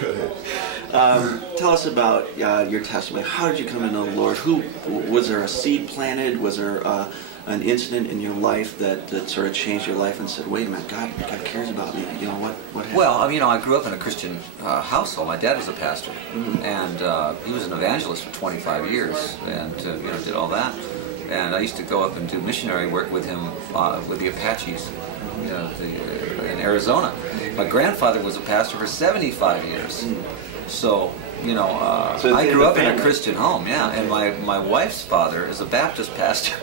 Go ahead. Tell us about your testimony. How did you come to know the Lord? Was there a seed planted? Was there an incident in your life that sort of changed your life and said, wait a minute, God cares about me? You know, what happened? Well, I grew up in a Christian household. My dad was a pastor, and he was an evangelist for 25 years, and did all that. And I used to go up and do missionary work with him with the Apaches in Arizona. My grandfather was a pastor for 75 years. So, I grew up in a Christian home, yeah. And my wife's father is a Baptist pastor.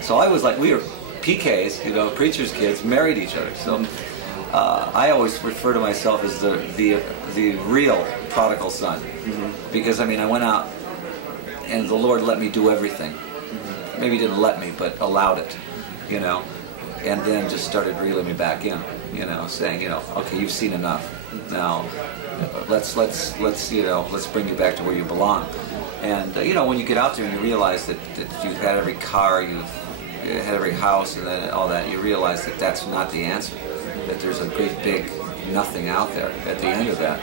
So I was like, we were PKs, preacher's kids, married each other. So I always refer to myself as the real prodigal son. Because, I went out and the Lord let me do everything. Maybe he didn't let me, but allowed it, and then just started reeling me back in, saying, okay, you've seen enough. Now, let's bring you back to where you belong. And when you get out there and you realize that you've had every car, you've had every house, and then all that, you realize that that's not the answer. That there's a great big nothing out there at the end of that.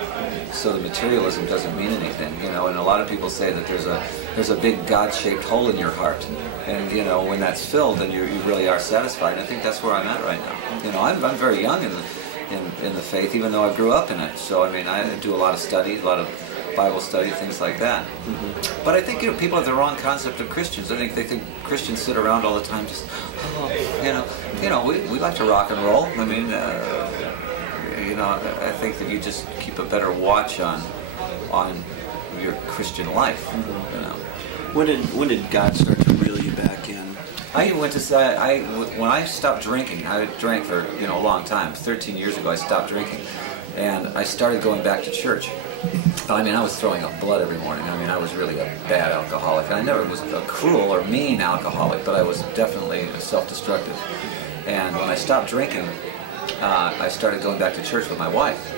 So the materialism doesn't mean anything, and a lot of people say that there's a big God-shaped hole in your heart, and when that's filled, then you really are satisfied. And I think that's where I'm at right now. I'm very young in the faith, even though I grew up in it. So I do a lot of study, a lot of Bible study, things like that. But I think people have the wrong concept of Christians. I think they think Christians sit around all the time just, we like to rock and roll. I think that you just keep a better watch on your Christian life. When did God start to reel you back in? When I stopped drinking, I drank for a long time. 13 years ago, I stopped drinking, and I started going back to church. I was throwing up blood every morning. I was really a bad alcoholic. I never was a cruel or mean alcoholic, but I was definitely self-destructive. And when I stopped drinking, I started going back to church with my wife.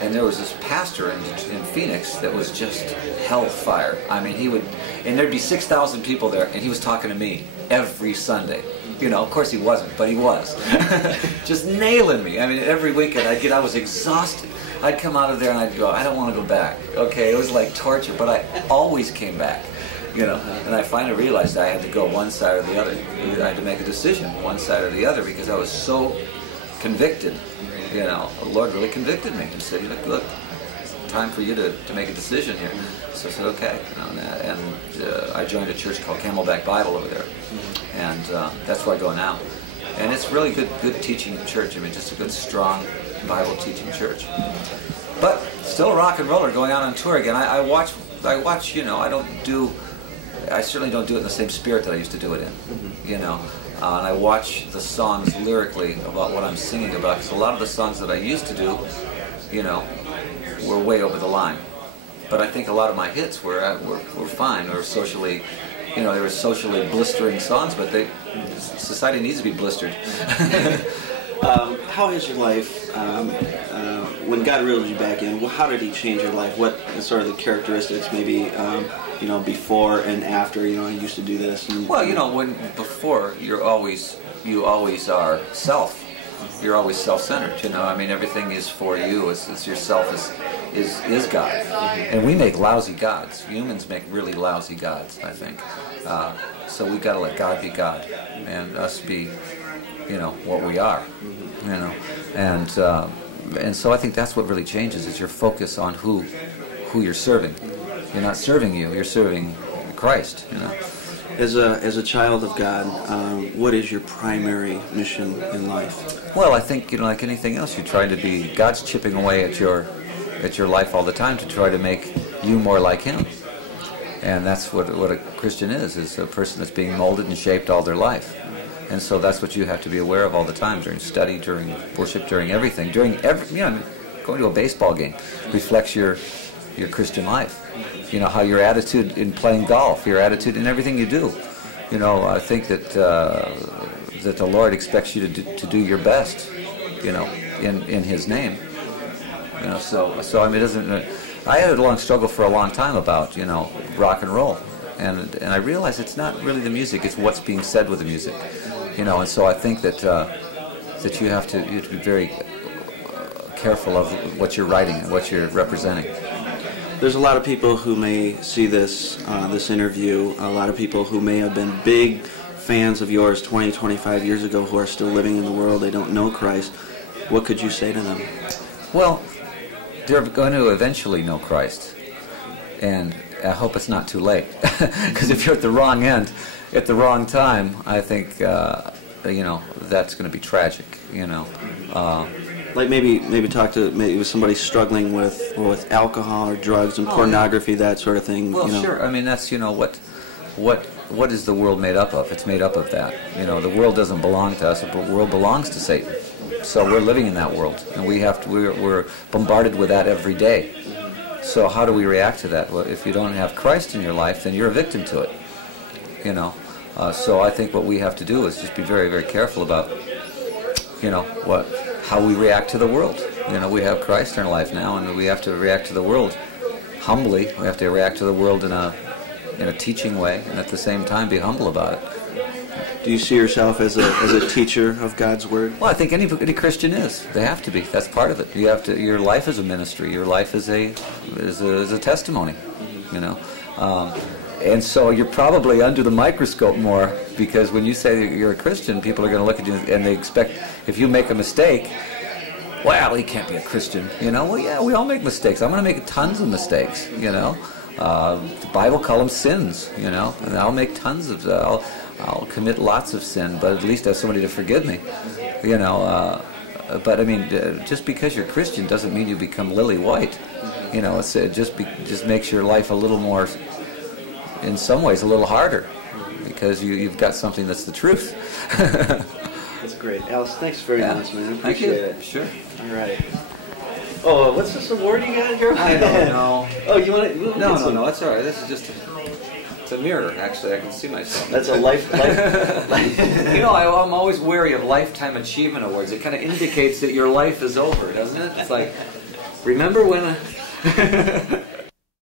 And there was this pastor in Phoenix that was just hellfire. And there'd be 6,000 people there, and he was talking to me every Sunday. Of course he wasn't, but he was. Just nailing me. Every weekend I was exhausted. I'd come out of there and I'd go, I don't want to go back. Okay, it was like torture, but I always came back. And I finally realized I had to go one side or the other. I had to make a decision, one side or the other, because I was so convicted. The Lord really convicted me and said, look, time for you to make a decision here. So I said, okay. And I joined a church called Camelback Bible over there. And that's where I go now. And it's really good teaching church. Just a good, strong Bible teaching church. But still a rock and roller, going out on tour again. I watch, I certainly don't do it in the same spirit that I used to do it in, and I watch the songs lyrically about what I'm singing about, because a lot of the songs that I used to do, were way over the line. But I think a lot of my hits were fine, or socially, they were socially blistering songs, but society needs to be blistered. How is your life, when God reeled you back in, how did he change your life? What are sort of the characteristics, maybe, before and after, I used to do this? When before, you always are self. You're always self-centered, everything is for you. It's yourself is God. And we make lousy gods. Humans make really lousy gods, I think. So we've got to let God be God, and us be, what we are, And so I think that's what really changes, is your focus on who you're serving. You're not serving you're serving Christ, As a child of God, what is your primary mission in life? Well, I think, like anything else, you try to be, God's chipping away at your life all the time to try to make you more like Him. And that's what a Christian is a person that's being molded and shaped all their life. And so that's what you have to be aware of all the time, during study, during worship, during everything. Going to a baseball game reflects your Christian life. How your attitude in playing golf, your attitude in everything you do. I think that the Lord expects you to do your best, in His name. So it doesn't. I had a long struggle for a long time about rock and roll, and I realized it's not really the music; it's what's being said with the music. And so I think that you have to be very careful of what you're writing and what you're representing. There's a lot of people who may see this interview, a lot of people who may have been big fans of yours 20, 25 years ago who are still living in the world, they don't know Christ. What could you say to them? Well, they're going to eventually know Christ, and I hope it's not too late. Because if you're at the wrong end, at the wrong time, I think that's going to be tragic. Like maybe talk to maybe somebody struggling with alcohol or drugs and pornography, that sort of thing. Well, sure. I mean, that's what is the world made up of? It's made up of that. The world doesn't belong to us. The world belongs to Satan. So we're living in that world, and we're bombarded with that every day. So how do we react to that? Well, if you don't have Christ in your life, then you're a victim to it. So I think what we have to do is just be very, very careful about, how we react to the world. We have Christ in our life now, and we have to react to the world humbly. We have to react to the world in a teaching way, and at the same time be humble about it. Do you see yourself as a teacher of God's Word? Well, I think any Christian is. They have to be. That's part of it. You have to. Your life is a ministry. Your life is a testimony. And so you're probably under the microscope more, because when you say that you're a Christian, people are going to look at you and they expect, if you make a mistake, well, he can't be a Christian. Well, yeah, we all make mistakes. I'm going to make tons of mistakes. The Bible calls them sins. And I'll make tons of. I'll commit lots of sin, but at least I have somebody to forgive me. But I mean, just because you're Christian doesn't mean you become lily white. It's just makes your life a little more, in some ways, a little harder, because you've got something that's the truth. That's great, Alice. Thanks very much, man. I appreciate it. Sure. All right. Oh, what's this award you got here? I don't know. Oh, you want it? No, that's all right. This is just a mirror. Actually, I can see myself. That's a life. I'm always wary of Lifetime Achievement Awards. It kind of indicates that your life is over, doesn't it? It's like, remember when